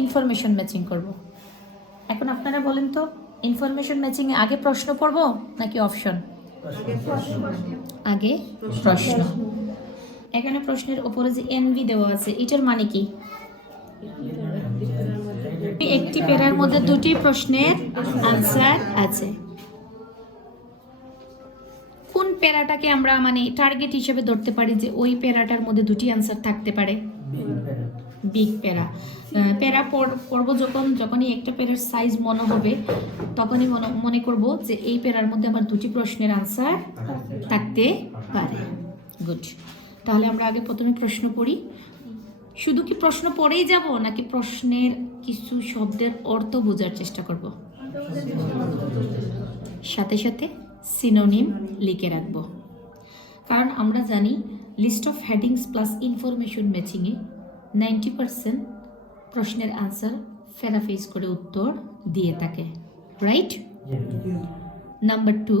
Information matching করব। এখন আপনারা বলেন তো, ইনফরমেশন ম্যাচিংয়ে আগে প্রশ্ন পড়ব নাকি অপশন? আগে প্রশ্ন। এখানে প্রশ্নের উপরে যে এনভি দেওয়া আছে, এটার মানে কি? একটি প্যারার মধ্যে দুটি প্রশ্নের আনসার আছে। কোন প্যারাটাকে আমরা মানে টার্গেট হিসেবে ধরতে পারি যে ওই প্যারাটার মধ্যে দুটি আনসার থাকতে পারে? বিগ প্যারা। প্যারা পড়ব যখনই একটা প্যারার সাইজ মনে হবে, তখনই মনে করব যে এই প্যারার মধ্যে আমার দুটি প্রশ্নের আনসার থাকতে পারে। গুড। তাহলে আমরা আগে প্রথমে প্রশ্ন পড়ি। শুধু কি প্রশ্ন পড়েই যাব নাকি প্রশ্নের কিছু শব্দের অর্থ বোঝার চেষ্টা করব? সাথে সাথে সিনোনিম লিখে রাখব। কারণ আমরা জানি list of headings plus information ম্যাচিংয়ে 90% প্রশ্নের আনসার প্যারাফ্রেজ করে উত্তর দিয়ে থাকে, right? Number 2,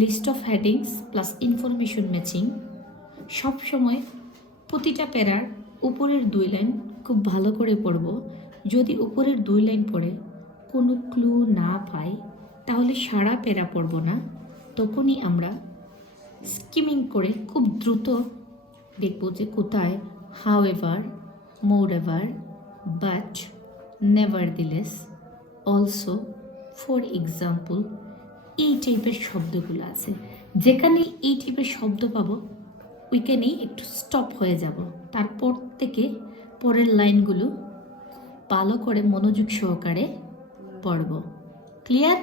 list of headings plus information matching সবসময় প্রতিটা প্যারার উপরের 2 লাইন খুব ভালো করে পড়ব। যদি উপরের 2 লাইন পড়ে কোনো ক্লু না পাই তাহলে সারা প্যারা পড়ব না, তখনই আমরা স্কিমিং করে খুব দ্রুত দেখব যে কোথায় however, moreover, but, nevertheless, also, for example এই টাইপের শব্দগুলো আছে। যেখানে এই টাইপের শব্দ পাবো ওইখানেই একটু স্টপ হয়ে যাব, তারপর থেকে পরের লাইনগুলো ভালো করে মনোযোগ সহকারে পড়ব। ক্লিয়ার?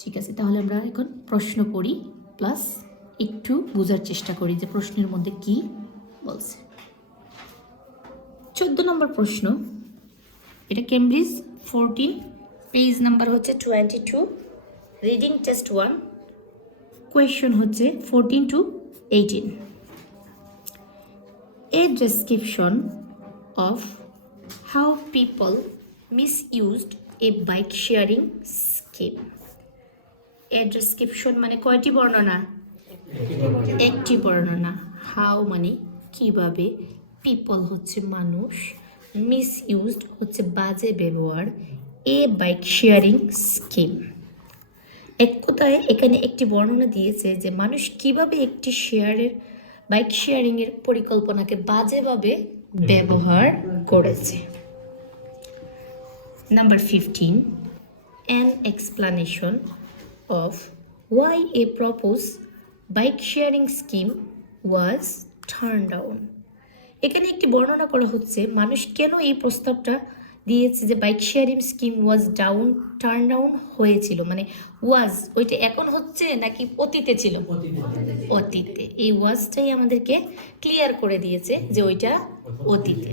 ঠিক আছে, তাহলে আমরা এখন প্রশ্ন পড়ি প্লাস একটু বোঝার চেষ্টা করি যে প্রশ্নের মধ্যে কি বলছে। 14 নম্বর প্রশ্ন, এটা কেমব্রিজ 14, পেজ নাম্বার হচ্ছে 22, রিডিং টেস্ট 1, কোয়েশ্চন হচ্ছে 14 to 18। A description of how people misused a bike sharing scheme. A description মানে কয়টি বর্ণনা? একটি বর্ণনা। হাউ মানে কিভাবে, পিপল হচ্ছে মানুষ, মিসইউজড হচ্ছে বাজে ব্যবহার, এ বাইক শেয়ারিং স্কিম। এক কথায় এখানে একটি বর্ণনা দিয়েছে যে মানুষ কিভাবে একটি বাইক শেয়ারিংয়ের পরিকল্পনাকে বাজেভাবে ব্যবহার করেছে। Number 15, an explanation of why a proposed bike sharing scheme was turned down. এখানে একটি বর্ণনা করা হচ্ছে মানুষ কেন এই প্রস্তাবটা দিয়েছে যে bike sharing scheme turn down হয়েছিল। মানে ওয়াজ ওইটা এখন হচ্ছে নাকি অতীতে ছিল? অতীতে। এই ওয়াজটাই আমাদেরকে ক্লিয়ার করে দিয়েছে যে ওইটা অতীতে।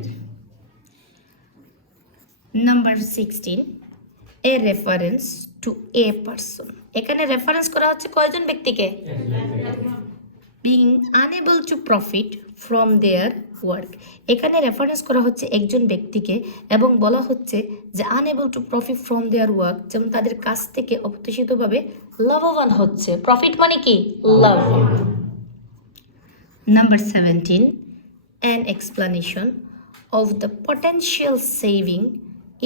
Number 16, A reference two a person. এখানে রেফারেন্স করা হচ্ছে কয়জন ব্যক্তিকে? being unable to profit from their work. এখানে রেফারেন্স করা হচ্ছে একজন ব্যক্তিকে এবং বলা হচ্ছে যে unable to profit from their work, যেমন তাদের কাজ থেকে অপ্রত্যাশিতভাবে লাভবান হচ্ছে। প্রফিট মানে কি? লাভ। Number 17, an explanation of the potential saving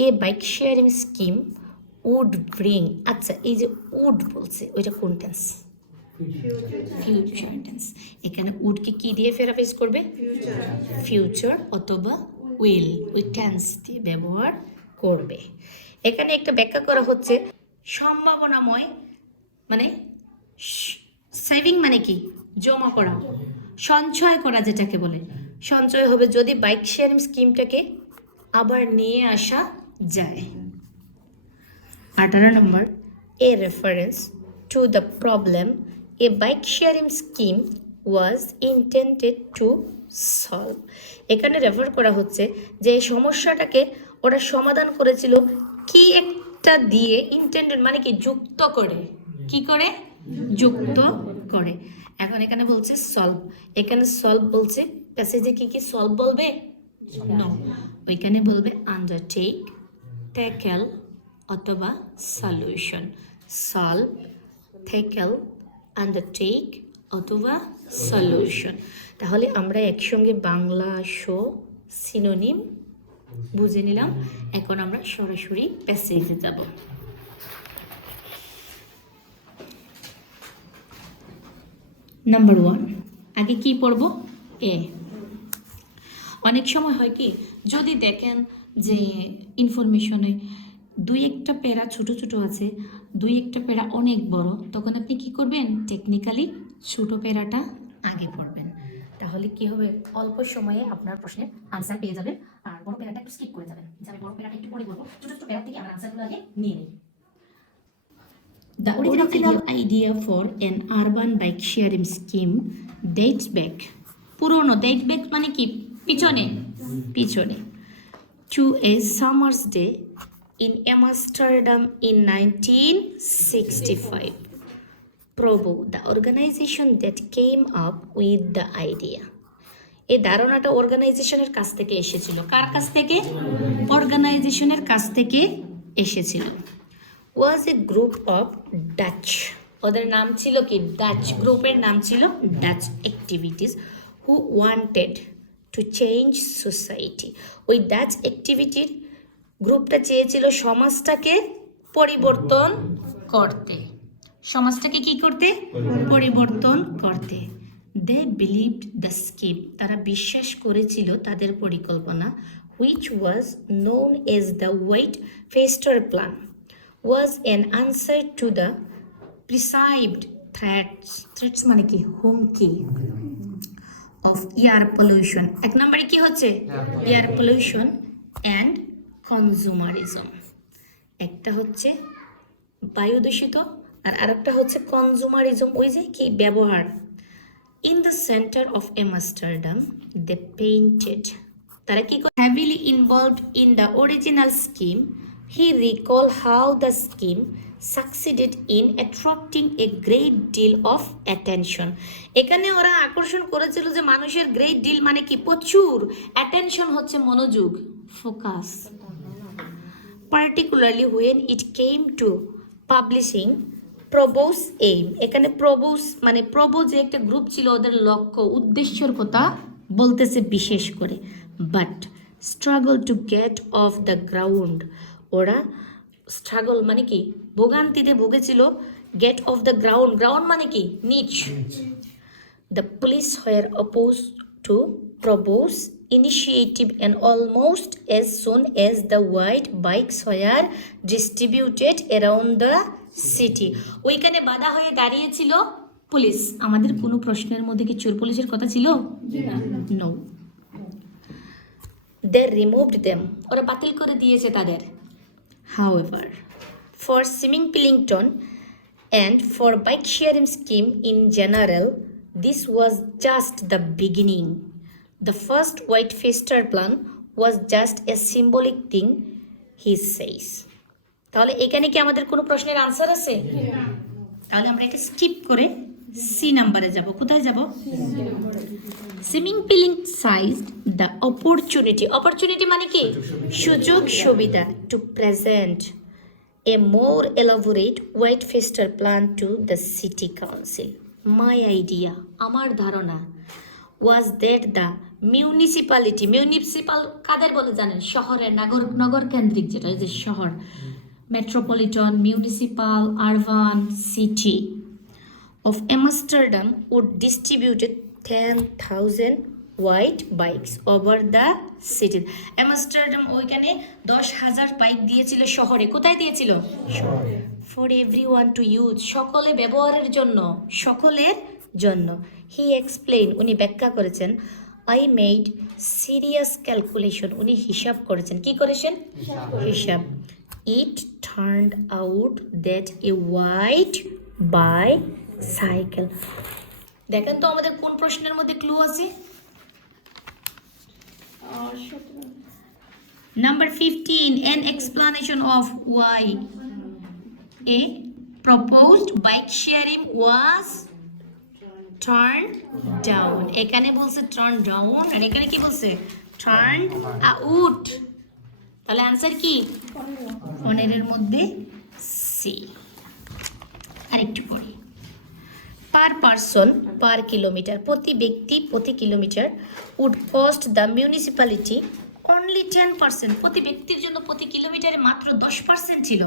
a bike sharing scheme would bring. আচ্ছা, এই যে would বলছে ওইটা কোন টেন্স? Future tense. এখানে উডকে কি দিয়ে প্যারাফ্রেজ করবে? ফিউচার অথবা উইল, ওই টেন্স দিয়ে ব্যবহার করবে। এখানে একটা ব্যাখ্যা করা হচ্ছে সম্ভাবনাময় মানে সেভিং মানে কি? জমা করা, সঞ্চয় করা, যেটাকে বলে সঞ্চয় হবে যদি বাইক শেয়ারিং স্কিমটাকে আবার নিয়ে আসা যায়। 18 নম্বর, a reference to the problem a bike sharing scheme was intended to solve. এখানে রেফার করা হচ্ছে যে এই সমস্যাটাকে ওরা সমাধান করেছিল কি একটা দিয়ে, ইন্টেন্ডেড মানে কি? যুক্ত করে। কি করে? যুক্ত করে। এখন এখানে বলছে সলভ। এখানে সলভ বলছে, প্যাসেজে কি কি সলভ বলবে? নো, ওইখানে বলবে আন্ডারটেক, ট্যাকেল অথবা সলিউশন। সলভ, ট্যাকেল, আন্ডারটেক অথবা সলিউশন। তাহলে আমরা একসঙ্গে বাংলা শো সিনোনিম বুঝে নিলাম। এখন আমরা সরাসরি প্যাসেজে যাব। নাম্বার 1 আগে কি পড়ব? এ। অনেক সময় হয় কি, যদি দেখেন যে ইনফরমেশনে দুই একটা প্যারা ছোট ছোট আছে, দুই একটা প্যারা অনেক বড়, তখন আপনি কি করবেন? টেকনিক্যালি ছোট প্যারাটা আগে পড়বেন। তাহলে কি হবে? অল্প সময়ে আপনার প্রশ্নের আনসার পেয়ে যাবেন, আর বড় প্যারাটা একটু স্কিপ করে যাবেন। যে আমি বড় প্যারাটা একটু পরে বলবো, ছোট ছোট প্যারা থেকে আমার আনসারগুলো আগে নিয়ে নিই। The original idea for an urban bike sharing scheme dates back. পুরনো, dates back মানে কি? পিছনে, পিছনে। To a summer's day in Amsterdam in 1965. Probo, the organization that came up with the idea. এই ধারণাটা অর্গানাইজেশনের কাছ থেকে এসেছিল। কার কাছ থেকে? অর্গানাইজেশনের কাছ থেকে এসেছিল। Was a group of Dutch, ওদের নাম ছিল কি? ডাচ। গ্রুপের নাম ছিল Dutch activities, who wanted to change society. ওই ডাচ অ্যাক্টিভিটির গ্রুপটা চেয়েছিল সমাজটাকে পরিবর্তন করতে। সমাজটাকে কি করতে? পরিবর্তন করতে। দে বিলিভড দ্য স্কিম, তারা বিশ্বাস করেছিল তাদের পরিকল্পনা, which was known as the White Fester Plan, was an answer to the perceived threats মানে কি? হুমকি of air pollution। এক নম্বরে কি হচ্ছে? Air pollution and consumerism. একটা হচ্ছে বায়ু দূষিত আর আরেকটা হচ্ছে কনজুমারিজম, ওই যে কি? ব্যবহার। In the center of Amsterdam, they painted. তারা কি? Heavily involved in the original scheme, he recalled how the scheme succeeded in attracting a great deal of attention. এখানে ওরা আকর্ষণ করেছিল যে মানুষের গ্রেট ডিল মানে কি? প্রচুর। অ্যাটেনশন হচ্ছে মনোযোগ, focus. Particularly when it came to publishing Provos aim. এখানে প্রবোস মানে প্রবো যে একটা গ্রুপ ছিল, ওদের লক্ষ্য উদ্দেশ্যের কথা বলতেছে বিশেষ করে। But struggle to get off the ground, ওরা স্ট্রাগল মানে কি? ভোগান্তিতে ভুগেছিল। Get off the ground, ground মানে কি? নিচ। The police were opposed to Provos initiative and almost as soon as the white bikes were distributed around the city. ওইখানে বাধা হয়ে দাঁড়িয়েছিল পুলিশ। আমাদের কোনো প্রশ্নের মধ্যে কি চোর পুলিশের কথা ছিল? নো। They removed them, ওরা বাতিল করে দিয়েছে তাদের। However, for Simming Pillington and for bike sharing scheme in general, this was just the beginning. The first White Fester Plan was just a symbolic thing, he says. তাহলে এখানে কি আমাদের কোনো প্রশ্নের আনসার আছে? তাহলে আমরা এটা স্কিপ করে সি নাম্বারে যাব। কোথায় যাব? সুইমিং পিলিং সাইজড দ্য অপরচুনিটি। অপরচুনিটি মানে কি? সুযোগ সুবিধা। To present a more elaborate white ফেস্টার plan to the city council. My idea, আমার ধারণা, was that the municipality, municipal কাদের বলে জানেন? শহরের, নগর কেন্দ্রিক, যেটা যে শহর, metropolitan, municipal, urban, city of Amsterdam would distributed 10,000 white bikes over the city. Amsterdam ওইখানে 10,000 বাইক দিয়েছিল শহরে। কোথায় দিয়েছিল? শহরে। For everyone to use, সকলে ব্যবহারের জন্য, সকলের জন্য। He explained, উনি ব্যাখ্যা করেছেন, I made serious calculation, উনি হিসাব করেছেন। কি করেছেন? হিসাব। It turned out that a white bicycle, দেখেন তো আমাদের কোন প্রশ্নের মধ্যে ক্লু আছে? Number 15, an explanation of why a proposed bike sharing was turned down. এখানে বলছে turn down আর এখানে কি বলছে? turned out. তাহলে आंसर কি? 15 এর মধ্যে সি। আরেকটু পড়ি। পার পারসন পার কিলোমিটার, প্রতি ব্যক্তি প্রতি kilometre, would cost the municipality only 10%, প্রতি ব্যক্তির জন্য প্রতি কিলোমিটারে মাত্র 10% ছিল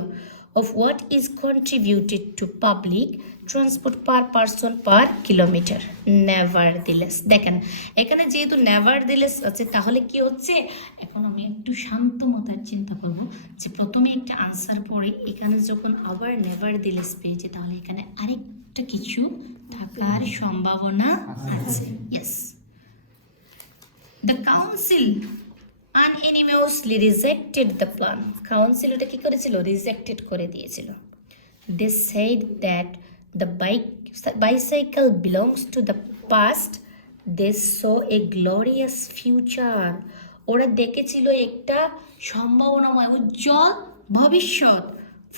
of what is contributed to public transport per person per kilometer. Nevertheless, দেখেন এখানে যেহেতু nevertheless আছে তাহলে কি হচ্ছে, এখন আমি একটু শান্ত মাথায় চিন্তা করব যে প্রথমে একটা আনসার পড়ে এখানে যখন আবার nevertheless পেয়েছি তাহলে এখানে আরেকটা কিছু থাকার সম্ভাবনা আছে। Yes, the council unanimously rejected the plan. Council ওটা কি করেছিল, রিজেক্টেড করে দিয়েছিল। They said that the bicycle belongs to the past. They saw a glorious future. ওরা দেখেছিল একটা সম্ভাবনাময় উজ্জ্বল ভবিষ্যৎ।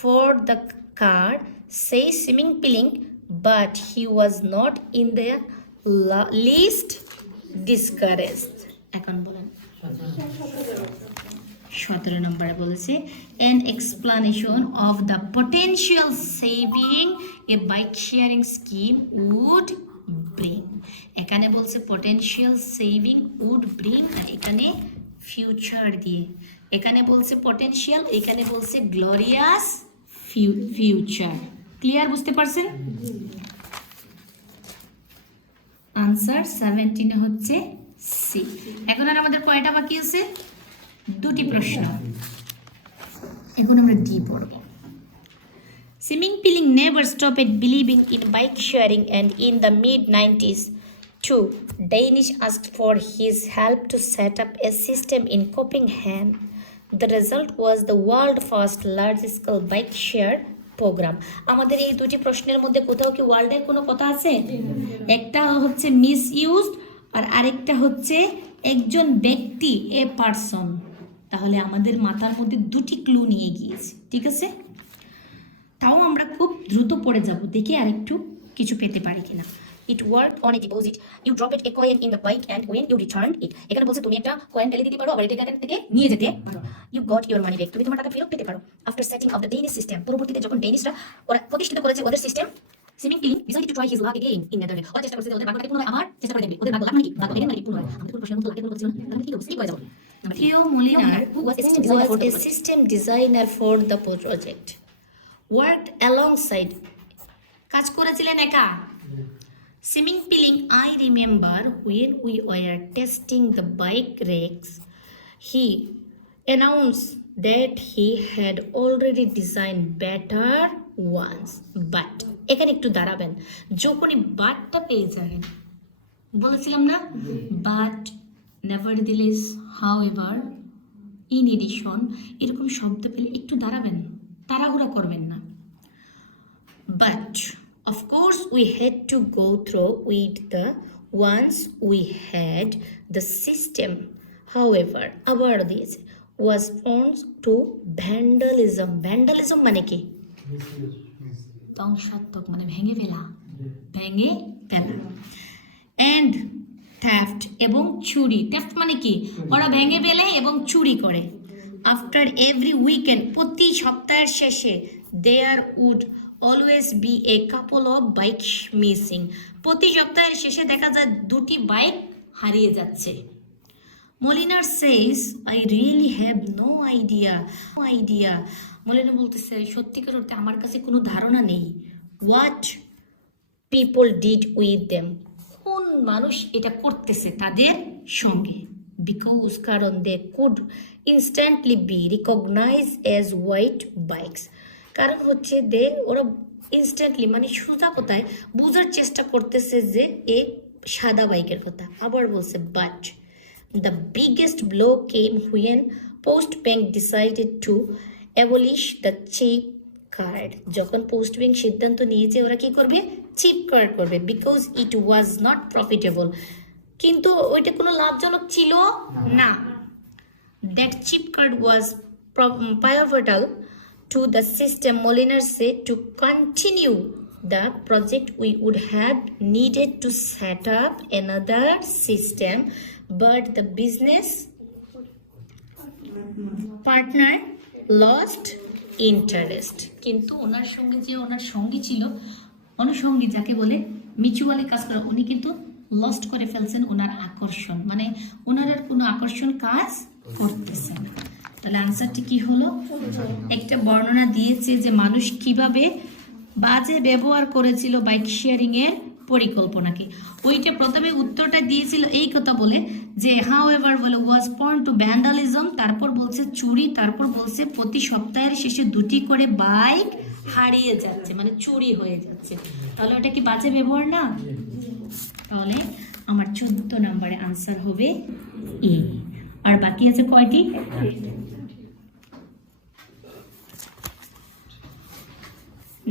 For the car, say swimming piling, but he was not in the least discouraged. এখন বলেন 17 নম্বরে বলেছে an explanation of the potential saving a bike sharing scheme would bring. এখানে বলছে potential saving would bring, আর এখানে future দিয়ে, এখানে বলছে potential, এখানে বলছে glorious future। ক্লিয়ার, বুঝতে পারছেন? আনসার 17 হচ্ছে সি। এখন আর আমাদের কয়টা বাকি আছে? দুটি প্রশ্ন। এখন আমরা ডি পড়ব। Swimming Piling never stopped believing in bike sharing, and in the mid-90s, too, Danish asked for his help to set up a system in Copenhagen. The result was the world's first large-scale bike share program. আমাদের এই দুটি প্রশ্নের মধ্যে কোথাও কি ওয়ার্ল্ডের কোনো কথা আছে? একটা হচ্ছে মিসইউজড আর আরেকটা হচ্ছে একজন ব্যক্তি, এ পারসন। তাহলে আমাদের মাথার মধ্যে দুটি ক্লু নিয়ে গিয়েছে, ঠিক আছে? তাও আমরা খুব দ্রুত পড়ে যাব, দেখি আরেকটু কিছু পেতে পারি কিনা। It worked on a deposit. You dropped a coin in the bike and when you returned it. এখানে বলছে তুমি একটা কয়েন ফেলে দিতে পারো, আবার এটা এখান থেকে নিয়ে যেতে পারো। You got your money back. তুমি তোমার টাকা ফেরত পেতে পারো। After setting up the Danish system, পরবর্তীতে যখন ডেনিশরা ওরা প্রতিষ্ঠিত করেছে ওদের system, Swimming Piling decided to try his luck again in Netherlands. ওরা চেষ্টা করেছে ওদের ভাগ্যটাকে পুনরায় আবার চেষ্টা করে দেখবে। ওদের ভাগ্য লাখ মানে কি? ভাগ্য এগেন মানে কি? পুনরায়। আমাদের কোনো প্রশ্নের মতো লাখের কোনো কথা ছিল না। তাহলে কি করব? স্কিপ হয়ে যাব। Theo Moliner, who was a system designer for the project, worked alongside, কাজ করেছিলেন একা। Swimming Piling, I remember when we were testing the bike rakes, he announced that he had already designed better ones. But এখানে একটু দাঁড়াবেন, যখনই বাটটা পেয়ে যাবেন, বলেছিলাম না, but, nevertheless, however, in addition, এরকম শব্দ পেলে একটু দাঁড়াবেন, তাড়াহুড়া করবেন না। But of course we had to go through with the once we had the system, however, আবার দিয়েছে, was prone to vandalism. Vandalism মানে কি? ধ্বংসাত্মক, মানে ভেঙে ফেলা, ভেঙে ফেলা। And theft, এবং চুরি। theft মানে কি? ওরা ভেঙে ফেলে এবং চুরি করে। After every weekend, প্রতি সপ্তাহের শেষে, there would always be a couple of bikes missing. প্রতি সপ্তাহের শেষে দেখা যায় দুটি বাইক হারিয়ে যাচ্ছে। Moliner says, I really have no idea. Moliner বলতেছে সত্যিকার অর্থে আমার কাছে কোনো ধারণা নেই। What people did with them. কোন মানুষ এটা করতেছে তাদের সঙ্গে। Because কারণ they could instantly be recognized as white bikes. কারণ হচ্ছে ওরা ইনস্ট্যান্টলি, মানে সোজা কথায় বোঝার চেষ্টা করতেছে যে এ সাদা বাইকের কথা। আবার বলছে but the biggest blow came when post bank decided to abolish the chip card. যখন পোস্ট ব্যাংক সিদ্ধান্ত নিয়েছে ওরা কি করবে, চিপ কার্ড করবে। Because it was not profitable, কিন্তু ওইটা কোনো লাভজনক ছিল না। That chip card was pivotal to the system. Moliner said to continue the project we would have needed to set up another system, but the business partner lost interest. কিন্তু ওনার সঙ্গে যে ওনার সঙ্গী ছিল, অনুসঙ্গী যাকে বলে, মিউচুয়ালি কাজ করা, উনি কিন্তু লস্ট করে ফেলছেন ওনার আকর্ষণ, মানে ওনার আর কোনো আকর্ষণ কাজ করতেছে না। তাহলে আনসারটি কি হলো? একটা বর্ণনা দিয়েছে যে মানুষ কিভাবে বাজে ব্যবহার করেছিল বাইক শেয়ারিং এর পরিকল্পনাকে। ওইটা প্রথমে উত্তরটা দিয়েছিল এই কথা বলে যে হাউএভার বলে ওয়াজ পর্ন টু ভ্যান্ডালিজম, তারপর বলছে চুরি, তারপর বলছে প্রতি সপ্তাহের শেষে 2টি করে বাইক হারিয়ে যাচ্ছে, মানে চুরি হয়ে যাচ্ছে। তাহলে ওটা কি বাজে ব্যবহার না? তাহলে আমার 14 নম্বরে আনসার হবে এ। আর বাকি আছে কয়টি?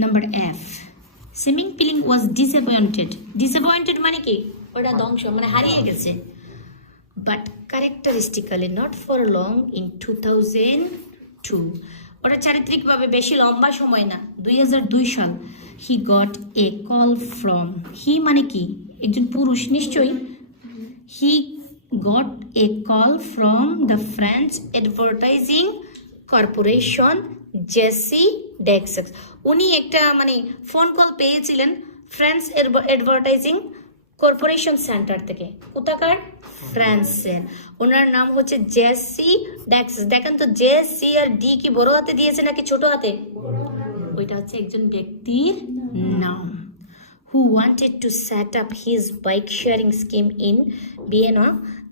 নাম্বার এফ, সুইমিং পিলিং ওয়াজ ডিসঅ্যাপয়েন্টেড। ডিসঅ্যাপয়েন্টেড মানে কি? ওটা ধ্বংস, মানে হারিয়ে গেছে। But characteristically not for long in 2002, ওটা চারিত্রিকভাবে বেশি লম্বা সময় না, 2002 সাল। He got a call from, he মানে কি? একজন পুরুষ নিশ্চয়ই। He got a call from the French advertising corporation JC Decaux. উনি একটা মানে ফোন কল পেয়েছিলেন ফ্রেঞ্চ অ্যাডভার্টাইজিং কর্পোরেশন সেন্টার থেকে। কোথাকার? ফ্রান্সের। ওনার নাম হচ্ছে জেসি ডেক্সেক্স। দেখেন তো জেসি আর ডি কি বড় হাতে দিয়েছে নাকি ছোট হাতে? ওইটা হচ্ছে একজন ব্যক্তির নাম। Who wanted to set up his bike sharing scheme in Vienna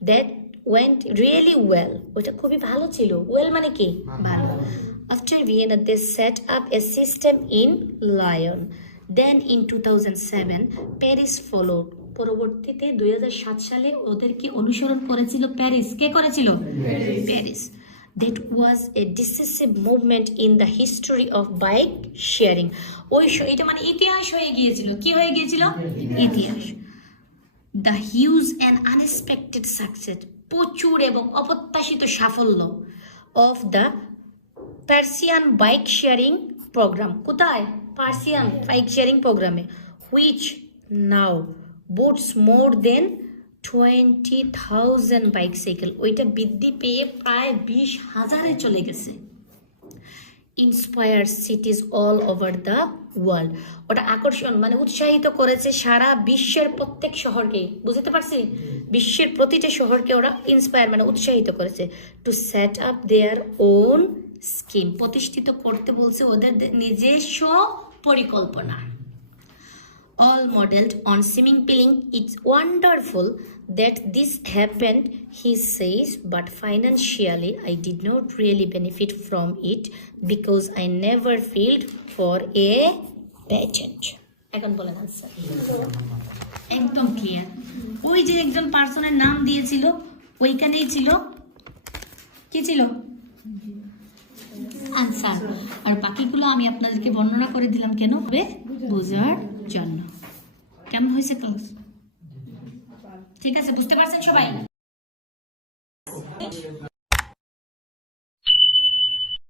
that went really well. ওটা খুবই ভালো ছিল। well মানে কি? ভালো। After Vienna they set up a system in Lyon. Then in 2007 Paris followed. পরবর্তীতে 2007 সালে ওদেরকে অনুসরণ করেছিল প্যারিস। কে করেছিল? Paris. That was a decisive movement in the history of bike sharing. ওই এটা মানে ইতিহাস হয়ে গিয়েছিল। কি হয়ে গিয়েছিল? ইতিহাস। The huge and unexpected success, প্রচুর এবং অপ্রত্যাশিত সাফল্য of the Persian bike sharing program. কোথায়? পার্সিয়ান বাইক শেয়ারিং প্রোগ্রামে। which now boasts more than 20,000 bicycle. ওইটা বৃদ্ধি পেয়ে প্রায় 20,000-এ চলে গেছে। Inspire সিটিজ all over the world, ওটা আকর্ষণ মানে উৎসাহিত করেছে সারা বিশ্বের প্রত্যেক শহরকে। বুঝতে পারছি? বিশ্বের প্রতিটা শহরকে ওরা ইন্সপায়ার মানে উৎসাহিত করেছে। To set up their own scheme, প্রতিষ্ঠিত করতে বলছে ওদের নিজস্ব পরিকল্পনা। All modeled on swimming pooling. It's wonderful that this happened, he says, but financially I did not really benefit from it because I never filed for a patent. এখন বলেন answer. একদম clear. ওই যে একজন পার্সনের নাম দিয়েছিল ওইখানেই ছিল কি ছিল? আনসার। আর বাকিগুলো আমি আপনাদেরকে বর্ণনা করে দিলাম কেন? হবে বোঝার জন্য। কেমন হয়েছে ক্লাস? ঠিক আছে, বুঝতে পারছেন সবাই?